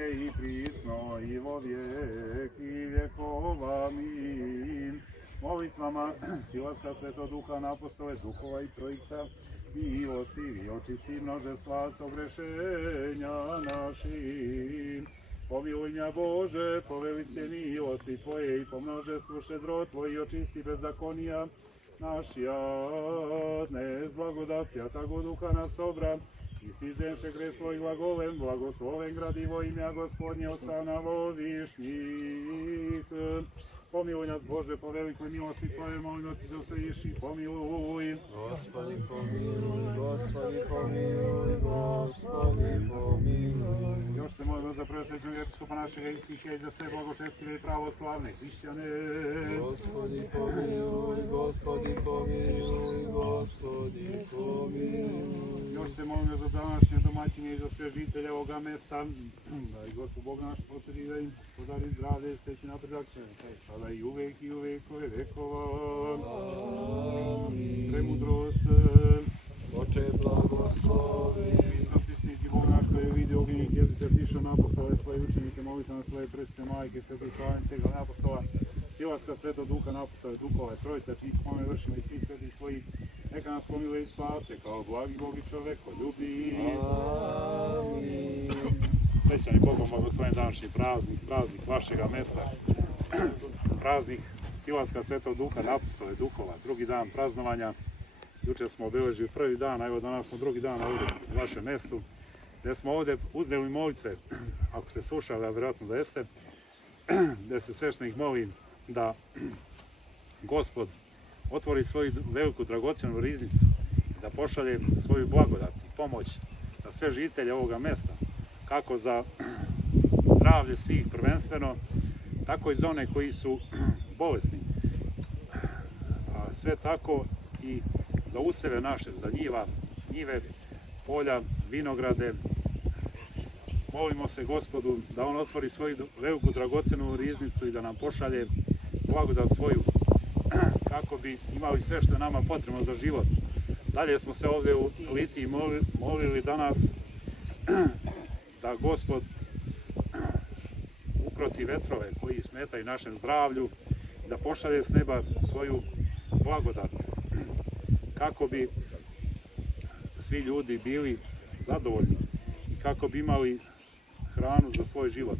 ime i prisno i vo vijek i vjekova. Amin. Molitvama silaska Svetog Duha na apostole, duhova i trojica, i ostivi, očisti množestva sogrešenja naših. Pomiluj mja Bože, po velice milosti Tvoje i po množestvu šedro Tvoji očisti bezakonija našja, ne z blagodacija, tako Duha nas obra, i siđenše kreslo i glagolem, blagosloven gradivo imja Gospodnje osana višnjih. Pomiluj nas Bože, po velikoj milosti Tvoje, molim Ti se usrediši, pomiluj. Gospodi pomiluj, Gospodi pomiluj, Gospodi pomiluj. Još se molimo za presvećnog episkopa našeg Istihe i za sve blagočestive i pravoslavne hrišćane. Gospodi pomiluj, Gospodi pomiluj, Gospodi pomiluj. Još se molimo za današnje domaćine i za sve žitelje ovoga mesta, da i Gospod Bog naš posredi da im podari zdravlje, sreću napredak, sada i uvek ove vekova. Amin. Premudrost, Oče blagoslovi. Hristos istiniti Bog naš koji je vidio ognjenih jezite sišao na apostole svoje učenike, molite na svoje presne majke, svetog Slavne svega na apostola, silaska Svetog Duha na apostole, duhova, trojica, čiji spomen vršimo i svih svetih svojih, neka nas pomiluje i spase, kao blagi Bog i čoveko ljubi. Amin. Srećan i Bogom blagosloven današnji praznik vašega mesta, praznik silaska Svetog Duha na apostole, duhova, drugi dan praznovanja. Juče smo obeležili prvi dan, a evo danas smo drugi dan ovdje u vašem mestu, gdje smo ovdje uzneli molitve, ako ste slušali, a vjerojatno da jeste, gdje se sveštenik moli da Gospod otvori svoju veliku dragocjenu riznicu, da pošalje svoju blagodat i pomoć za sve žitelje ovoga mesta, kako za zdravlje svih prvenstveno, tako i za one koji su bolesni, a sve tako i za useve naše, za njive, polja, vinograde. Molimo se Gospodu da On otvori svoju veliku dragocjenu riznicu i da nam pošalje blagodat svoju, kako bi imali sve što je nama potrebno za život. Dalje smo se ovdje u Litiji molili danas da Gospod ukroti vetrove koji smetaju našem zdravlju, da pošalje s neba svoju blagodat, kako bi svi ljudi bili zadovoljni i kako bi imali hranu za svoj život.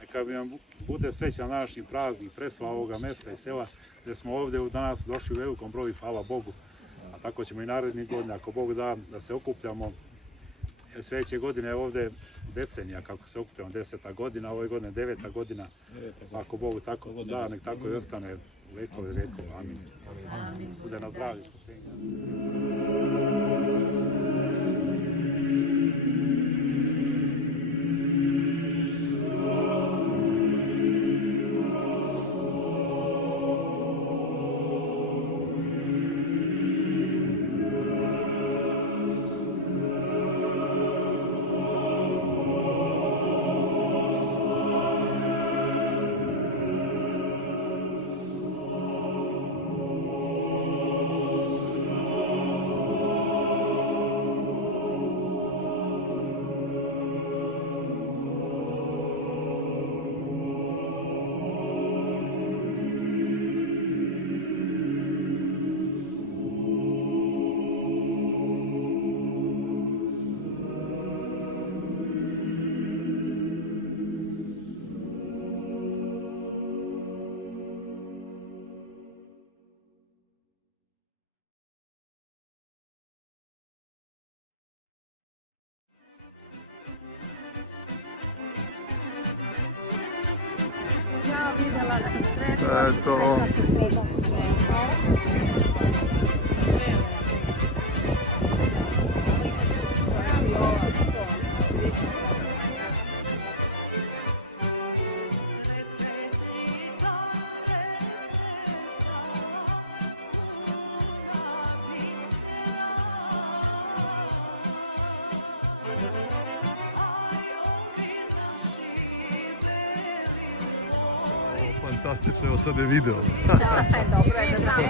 Neka bi nam bude srećan današnji praznik, preslava ovoga mesta i sela, gdje smo ovdje danas došli u velikom broju, hvala Bogu, a tako ćemo i narednih godina, ako Bog da, da se okupljamo. Sljedeće godine je ovdje decenija kako se okupljamo, 10. godina, ove godine 9. godina, ako Bog tako da, nek tako i ostane vekove vekova. Amin. Bude na zdravlje spasenja. Ja videla sam sve. To. Fantastično, evo sad je video. Da, dobro je da znamo.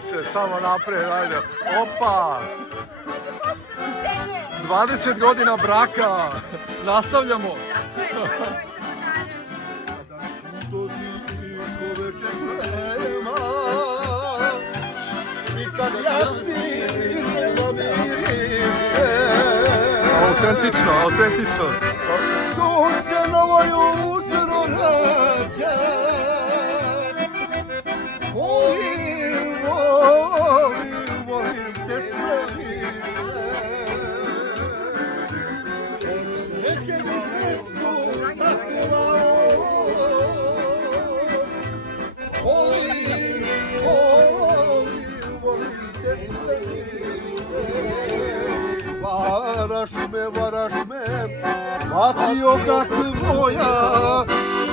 Dragice, samo naprijed, ajde. Opa! 20 godina braka. Nastavljamo. Autentično, autentično. Sunce na moju uzdoru rađa. Volim, volim, volim te sve više. Neke mi pesmu zapevao. Volim, volim, volim te sve više. Varaš me, matio kako moja,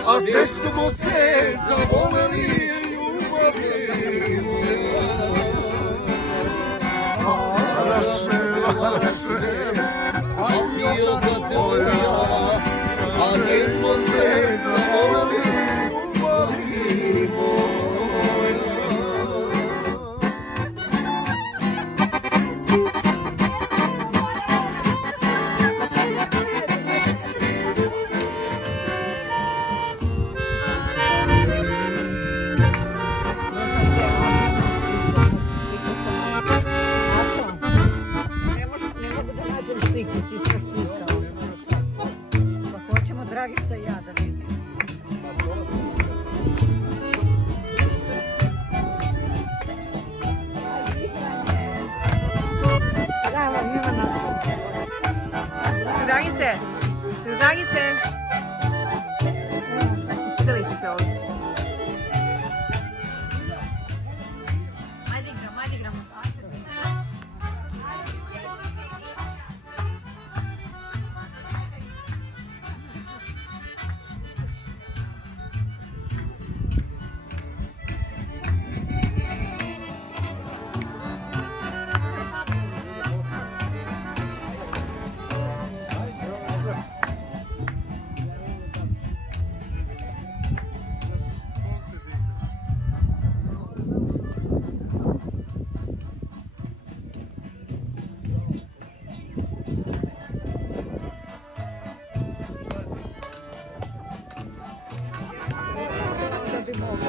a gdje smo se zavoleli ljubavi moja. Varaš me, matio kako moja, a gdje smo se zavoleli ljubavi moja. Dragica i ja da vidim. Bravo, ima nas. Dragice, Dragice. Ispitali ste se ovdje. Ajde igramo. Da bi mogli.